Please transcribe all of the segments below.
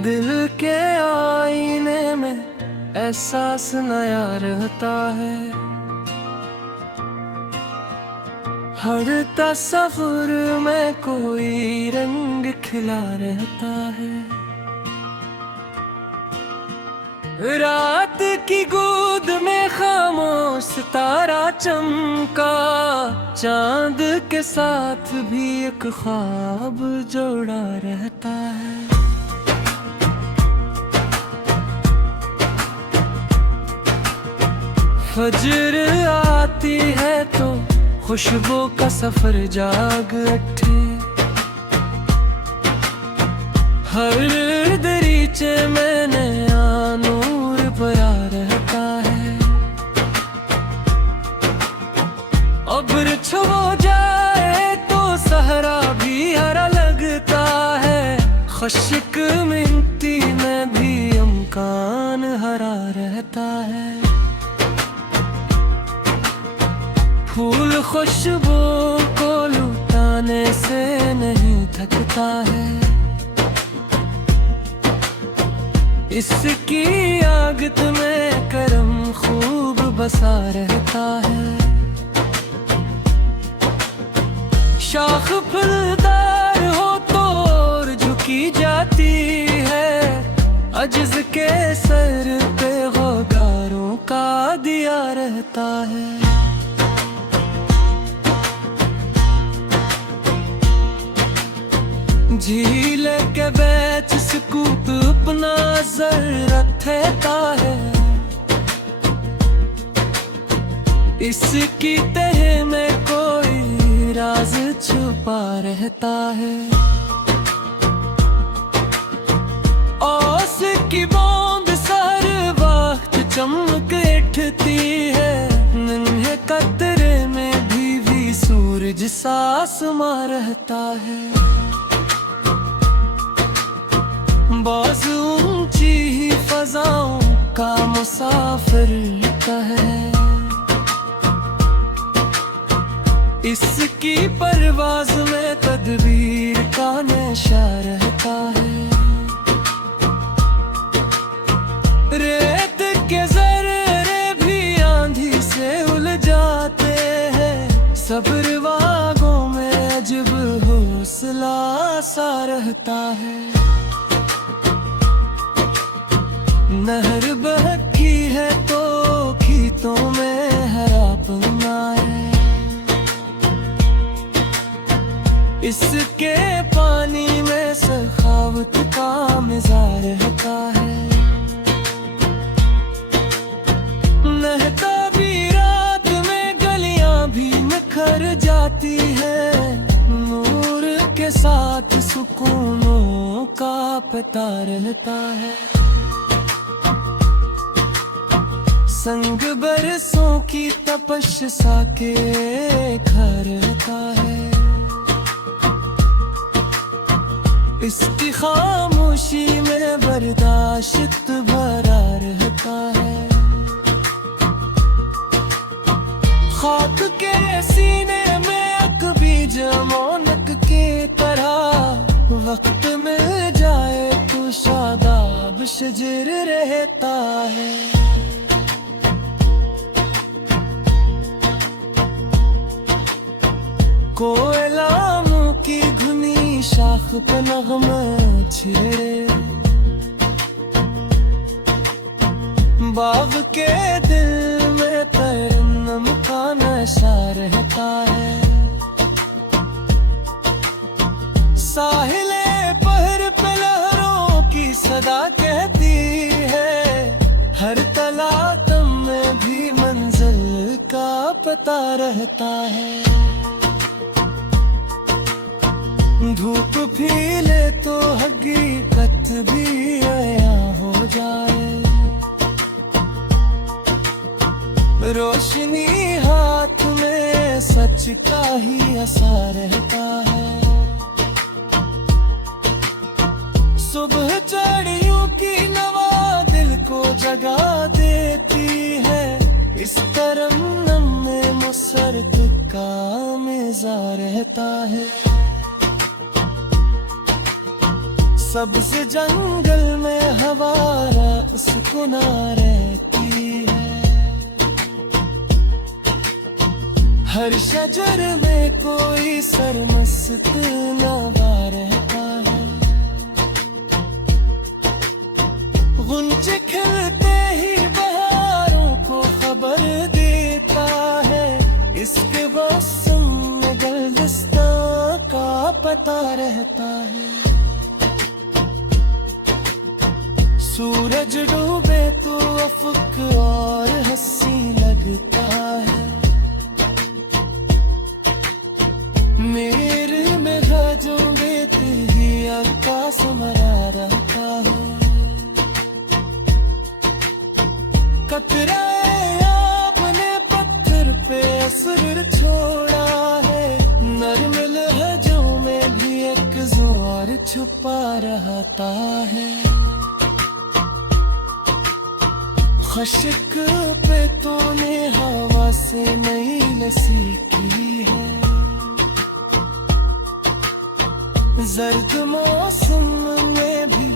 दिल के आईने में एहसास नया रहता है। हर तस्वीर में कोई रंग खिला रहता है। रात की गोद में खामोश तारा चमका, चांद के साथ भी एक ख्वाब जोड़ा रहता है। फजर आती है तो खुशबू का सफर जाग उठे। हर दरीचे में नया नूर भरा रहता है। अब्र छो जाए तो सहरा भी हरा लगता है। खुशक मिट्टी में भी अमकान हरा रहता है। फूल खुशबू को लुटाने से नहीं थकता है। इसकी आगत में करम खूब बसा रहता है। शाख फलदार हो तो और झुकी जाती है। अज्ज के सर पे गौगारों का दिया रहता है। झील के बीच सुकूत अपना सर रखता है। इसकी तह में कोई राज छुपा रहता है। ओस की बूंद सर वक्त चमक उठती है। नन्हे कतरे में भी सूरज सास मा रहता है। बाज़ ऊंची ही फज़ाओं का मुसाफिर है। इसकी परवाज़ में तदबीर का नशा रहता है। रेत के ज़र्रे भी आंधी से उलझाते हैं। सब्र वागों में अजब हौसला सा रहता है। नहर बहकी है तो खेतों में हरापन आए। इसके पानी में सखावत का मिजाज रहता है। नहता भी रात में गलियां भी निखर जाती है। नूर के साथ सुकूनों का पता रहता है। संग बरसों की तपश सा के खरता है। इसकी खामोशी में बर्दाश्त भरा रहता है। खाक के सीने में अकबी जमौनक की तरह वक्त मिल जाए तो शादाब शजर रहता है। कोयला मुँह की घुनी शाख पे नगमा छेड़े। बाग के दिल में तरन्नुम का नशा रहता है। साहिले पहर पे लहरों की सदा कहती है। हर तलातम में भी मंजिल का पता रहता है। धूप फीले तो हकीकत भी आया हो जाए। रोशनी हाथ में सच का ही असर रहता है। सुबह चिड़ियों की नवा दिल को जगा देती है। इस तरन्नुम में मुसरत का मिजाज रहता है। सब्ज जंगल में हवारा सुकुना रहती है। हर शजर में कोई सरमस्त नवा रहता है। गुंजे खिलते ही बहारों को खबर देता है। इसके मौसम में गुलिस्तां का पता रहता है। सूरज डूबे तो अफक और हंसी लगता है। मेरे में जो बेते ही आकाश मरा रहता है। कतराए आपने पत्थर पे असर छोड़ा है। नरम लहजों में भी एक जोर छुपा रहता है। खशिक पे तूने हवा से नई लसी की है। जर्द मौसम में भी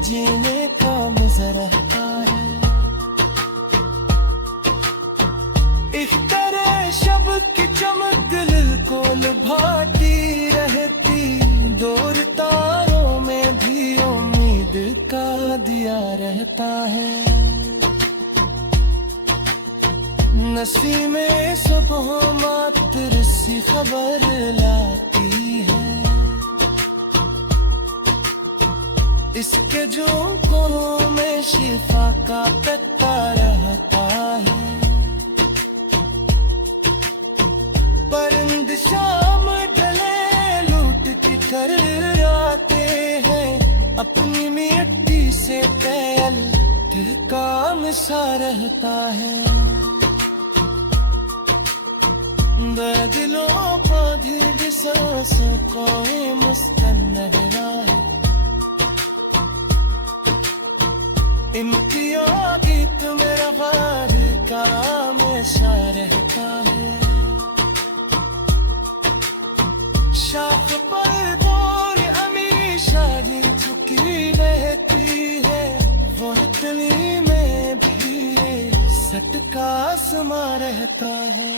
जीने का मजा रहता है। इस तरह शब की चमक दिल को लुभाती रहती। दूर तारों में भी उम्मीद का दिया रहता है। नसीमें सुबह मात्र सी खबर लाती है। इसके झोंकों में शिफा का पत्ता रहता है। परिंद शाम ढले लूट की कर आते हैं। अपनी मिट्टी से तैल काम सा रहता है। दिलों का धीर सांसों को मुस्कान रहना है। इम्तियाज गीत मेरा बार का हमेशा रहता है। शाख पर बोर अमीर शादी झुकी रहती है। वो तली में भी सटका समा रहता है।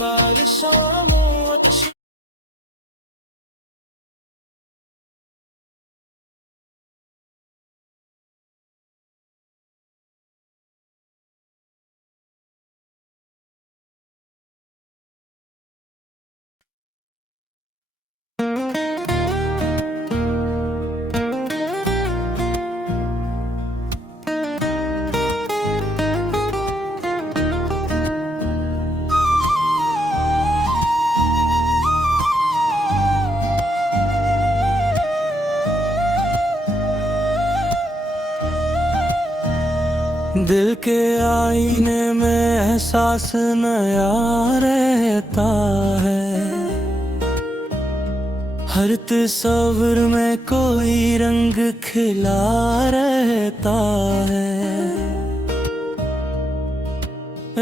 बारिशों में अच्छी दिल के आईने में एहसास नया रहता है। हर तस्वीर में कोई रंग खिला रहता है।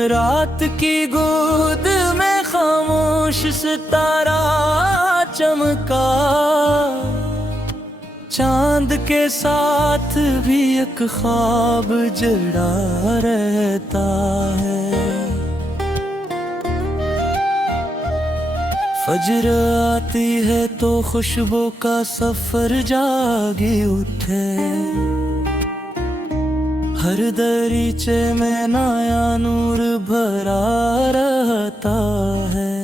रात की गोद में खामोश सितारा चमका। चांद के साथ भी एक ख्वाब जड़ा रहता है। फजर आती है तो खुशबू का सफर जागी उठे। हर दरीचे में नया नूर भरा रहता है।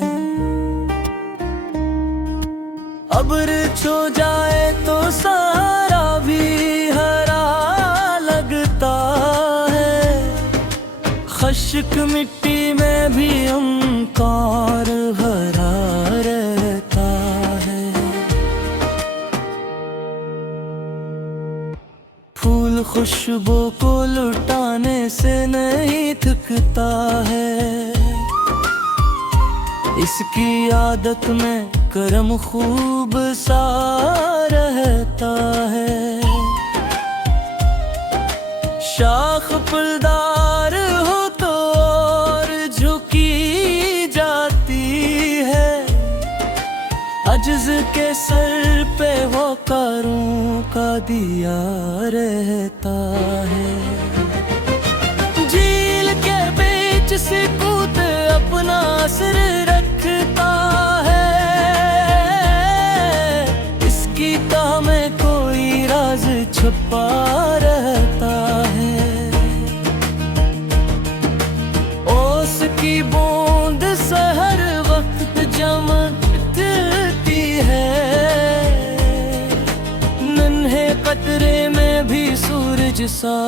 अब्र छो जाए तो सारा भी हरा लगता है। खश्क मिट्टी में भी अंकार भरा रहता है। फूल खुशबू को लुटाने से नहीं थकता है। इसकी आदत में करम खूब सा रहता है। शाख फलदार हो तो और झुकी जाती है। आजिज़ के सर पे वक़ारों का दिया रहता है। झील के बीच से कूद अपना असर रखता है। इसकी ताह में कोई राज छुपा रहता है। ओस की बूंद से हर वक्त चमकती है। नन्हे कतरे में भी सूरज सा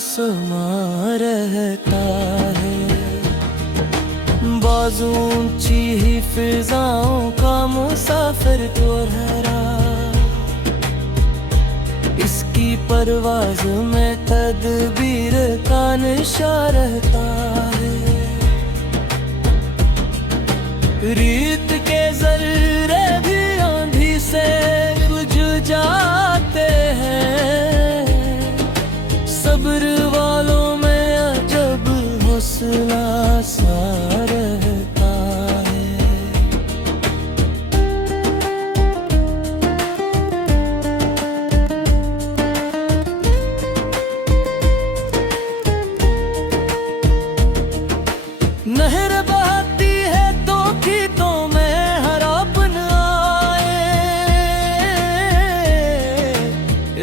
समा रहता है। बाजू ऊंची ही फिजाओं का मुसाफिर तो ठहरा। इसकी परवाज़ में तदबीर का नशा रहता है। रीत के ज़र्रे भी आंधी से बुझ जाते हैं। सब्र वालों में अजब हौसला सा रहता है। नहर बहती है तो खेतों में हरापन आए।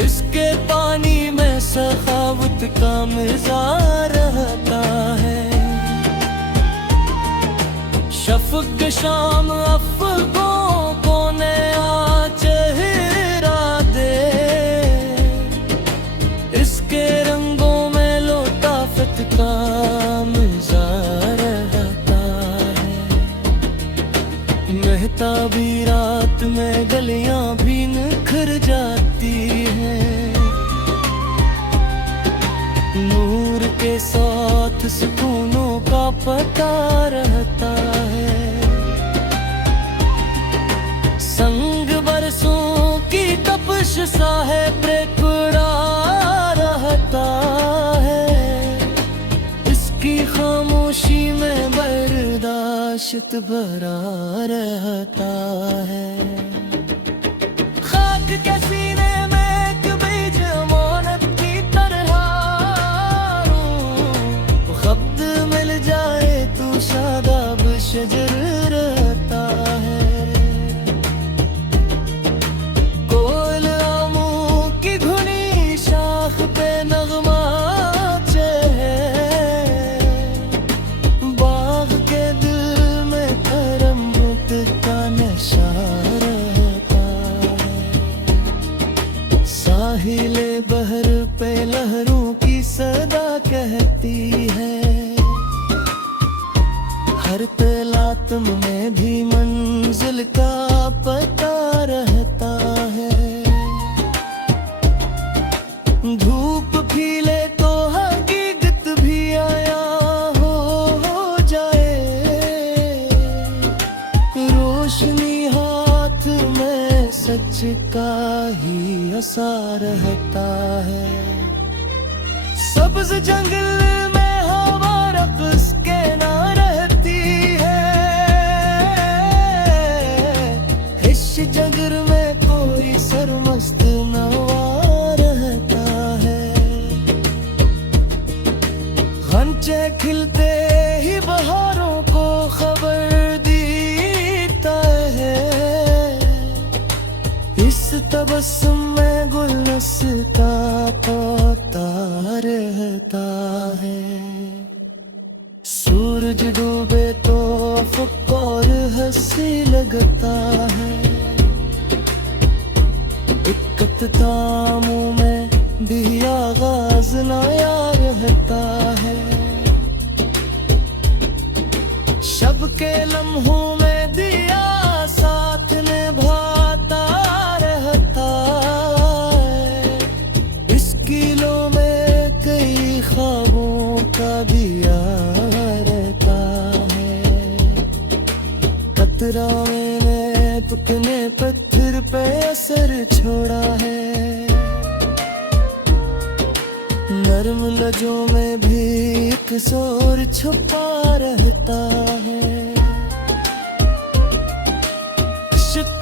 इसके पानी में सखावत का मिज़ाज रहता है। शफ़क़ शाम अफ़ग़ों को नया चेहरा दे। इसके रंगों में लताफ़त का मिज़ाज रहता है। महताबी रात में गलियां भी निखर जाती हैं। नूर के साथ सुकूनों का पता रहता है। संग बरसों की तपश सा है प्रेकुड़ा रहता है। इसकी खामोशी में बर्दाश्त भरा रहता है। खाक के सीने में एक बीज अमानत की तरह खब्द मिल जाए तो शादाब शजर रहता है। कोयल आमों की घुनी शाख पे नगमा है। बाग के दिल में तरम्मुत का नशा रहता है। साहिले बहर पे लहरों की सदा कहती है। हर तलातम में भी मंजिल का पता रहता है। धूप खिले तो हकीकत भी आया हो जाए। रोशनी हाथ में सच का ही असर रहता है। सब्ज जंगल में हवा रक़्स के ना रहती है। हिश जगर में कोई सरमस्त नवा रहता है। गंचे खिलते ही बहारों को खबर देता है। इस तबस्सुम में गुलदस्ता पौधा रहता है। सूरज डूबे तो अफ़क़ और हंसी लगता है। इक़्तिदामों में भी आगाज़ नया रहता है। शब के लम्हों में दिया साथ निभाता रहता है। इस किलों में कई ख्वाबों का दिया रहता है। कतरा मैंने पुकने पत्थर पे असर छोड़ा है। नर्म लजों में भी एक जोर छुपा रहता है। इश्क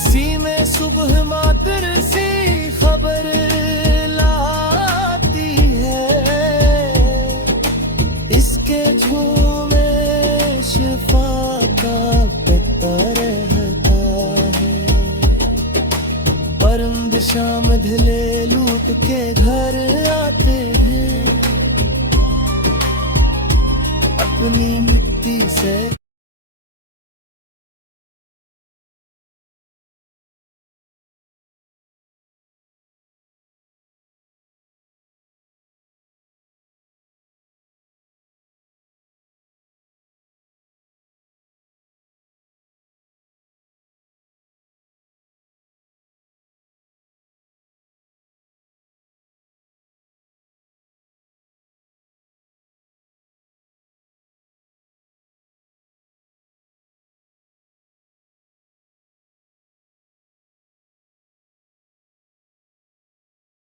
नसीमें सुबह मातर सी खबर लाती है, इसके झूमे शिफा का पता रहता है। परम शाम ढले लूट के घर आते हैं, अपनी मिट्टी से